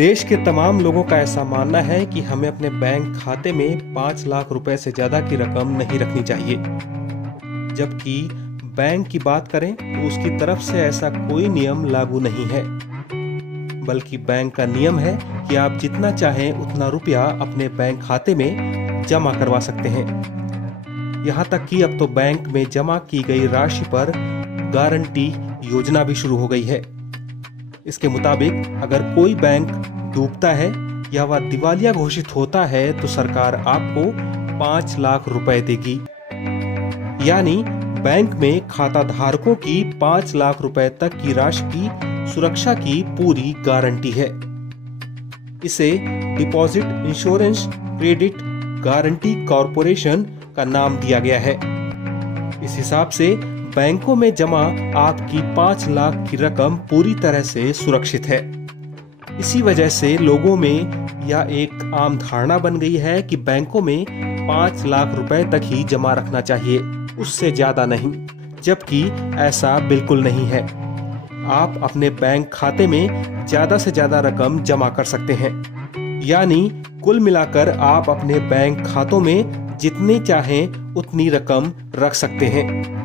देश के तमाम लोगों का ऐसा मानना है कि हमें अपने बैंक खाते में 5 लाख रुपए से ज्यादा की रकम नहीं रखनी चाहिए। जबकि बैंक की बात करें तो उसकी तरफ से ऐसा कोई नियम लागू नहीं है, बल्कि बैंक का नियम है कि आप जितना चाहें उतना रुपया अपने बैंक खाते में जमा करवा सकते हैं। यहाँ तक कि अब तो बैंक में जमा की गई राशि पर गारंटी योजना भी शुरू हो गई है। इसके मुताबिक अगर कोई बैंक डूबता है या वह दिवालिया घोषित होता है तो सरकार आपको 5 लाख रुपए देगी। यानी बैंक में खाता धारकों की 5 लाख रुपए तक की राशि की सुरक्षा की पूरी गारंटी है। इसे deposit insurance credit guarantee corporation का नाम दिया गया है। इस हिसाब से बैंकों में जमा आपकी 5 लाख की रकम पूरी तरह से सुरक्षित है। इसी वजह से लोगों में यह एक आम धारणा बन गई है कि बैंकों में 5 लाख रुपए तक ही जमा रखना चाहिए, उससे ज्यादा नहीं। जबकि ऐसा बिल्कुल नहीं है। आप अपने बैंक खाते में ज्यादा से ज्यादा रकम जमा कर सकते हैं। यानी कुल मिलाकर आप अपने बैंक खातों में जितनी चाहें उतनी रकम रख सकते हैं।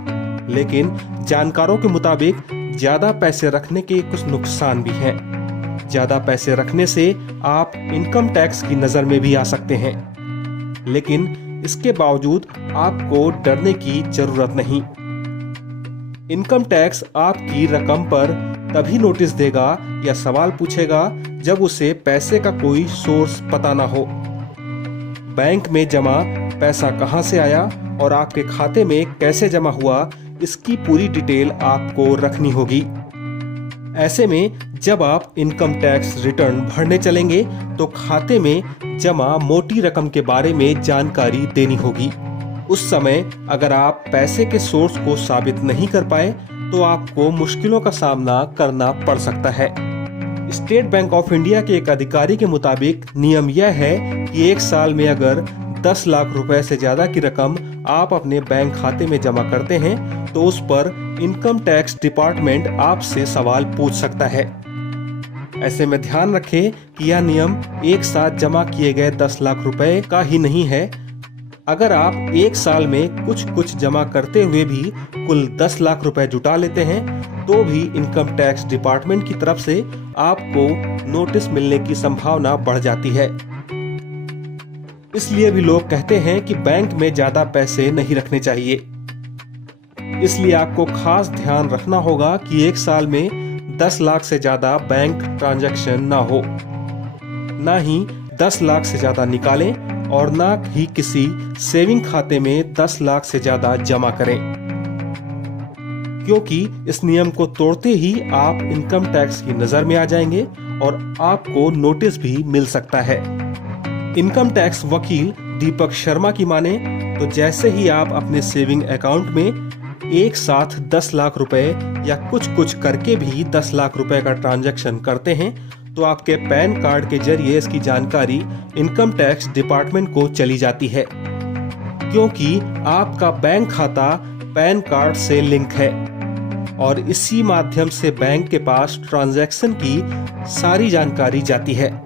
लेकिन जानकारों के मुताबिक ज्यादा पैसे रखने के कुछ नुकसान भी हैं। ज्यादा पैसे रखने से आप इनकम टैक्स की नजर में भी आ सकते हैं। लेकिन इसके बावजूद आपको डरने की जरूरत नहीं। इनकम टैक्स आपकी रकम पर तभी नोटिस देगा या सवाल पूछेगा जब उसे पैसे का कोई सोर्स पता ना हो। बैंक में जमा पैसा कहां से आया और आपके खाते में कैसे जमा हुआ, इसकी पूरी डिटेल आपको रखनी होगी। ऐसे में जब आप इनकम टैक्स रिटर्न भरने चलेंगे तो खाते में जमा मोटी रकम के बारे में जानकारी देनी होगी। उस समय अगर आप पैसे के सोर्स को साबित नहीं कर पाए तो आपको मुश्किलों का सामना करना पड़ सकता है। स्टेट बैंक ऑफ इंडिया के एक अधिकारी के मुताबिक नियम यह है कि एक साल में अगर 10 लाख रुपए से ज्यादा की रकम आप अपने बैंक खाते में जमा करते हैं तो उस पर इनकम टैक्स डिपार्टमेंट आपसे सवाल पूछ सकता है। ऐसे में ध्यान रखें कि यह नियम एक साथ जमा किए गए 10 लाख रुपए का ही नहीं है। अगर आप एक साल में कुछ जमा करते हुए भी कुल 10 लाख रुपए जुटा लेते हैं तो भी इनकम टैक्स डिपार्टमेंट की तरफ से आपको नोटिस मिलने की संभावना बढ़ जाती है। इसलिए भी लोग कहते हैं कि बैंक में ज्यादा पैसे नहीं रखने चाहिए। इसलिए आपको खास ध्यान रखना होगा कि एक साल में 10 लाख से ज्यादा बैंक ट्रांजैक्शन ना हो, ना ही 10 लाख से ज्यादा निकालें और ना ही किसी सेविंग खाते में 10 लाख से ज्यादा जमा करें, क्योंकि इस नियम को तोड़ते ही आप इनकम टैक्स की नजर में आ जाएंगे और आपको नोटिस भी मिल सकता है। इनकम टैक्स वकील दीपक शर्मा की माने तो जैसे ही आप अपने सेविंग अकाउंट में एक साथ 10 लाख रुपए या कुछ करके भी 10 लाख रुपए का ट्रांजैक्शन करते हैं तो आपके पैन कार्ड के जरिए इसकी जानकारी इनकम टैक्स डिपार्टमेंट को चली जाती है, क्योंकि आपका बैंक खाता पैन कार्ड से लिंक है और इसी माध्यम से बैंक के पास ट्रांजैक्शन की सारी जानकारी जाती है।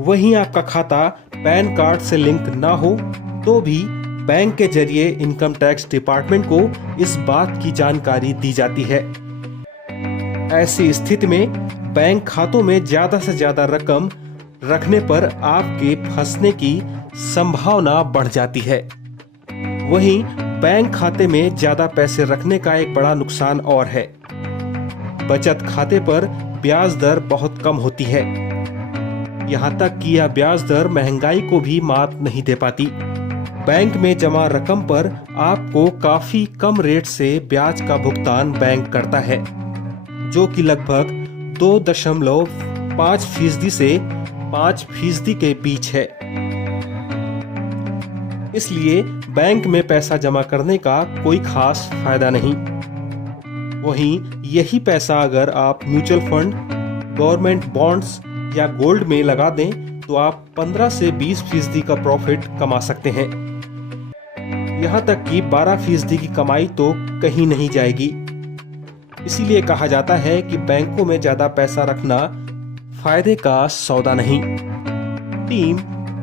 वहीं आपका खाता पैन कार्ड से लिंक ना हो तो भी बैंक के जरिए इनकम टैक्स डिपार्टमेंट को इस बात की जानकारी दी जाती है। ऐसी स्थिति में बैंक खातों में ज्यादा से ज्यादा रकम रखने पर आपके फंसने की संभावना बढ़ जाती है। वहीं बैंक खाते में ज्यादा पैसे रखने का एक बड़ा नुकसान और है। बचत खाते पर ब्याज दर बहुत कम होती है। यहाँ तक कि यह ब्याज दर महंगाई को भी मात नहीं दे पाती। बैंक में जमा रकम पर आपको काफी कम रेट से ब्याज का भुगतान बैंक करता है, जो कि लगभग 2.5% से 5% के बीच है। इसलिए बैंक में पैसा जमा करने का कोई खास फायदा नहीं। वहीं यही पैसा अगर आप म्यूचुअल फंड, गवर्नमेंट बॉन्ड्स या गोल्ड में लगा दें तो आप 15 से 20% का प्रॉफिट कमा सकते हैं। यहाँ तक कि 12% की कमाई तो कहीं नहीं जाएगी। इसीलिए कहा जाता है कि बैंकों में ज्यादा पैसा रखना फायदे का सौदा नहीं। टीम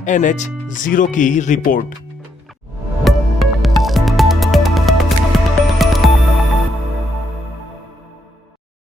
NH0 की रिपोर्ट।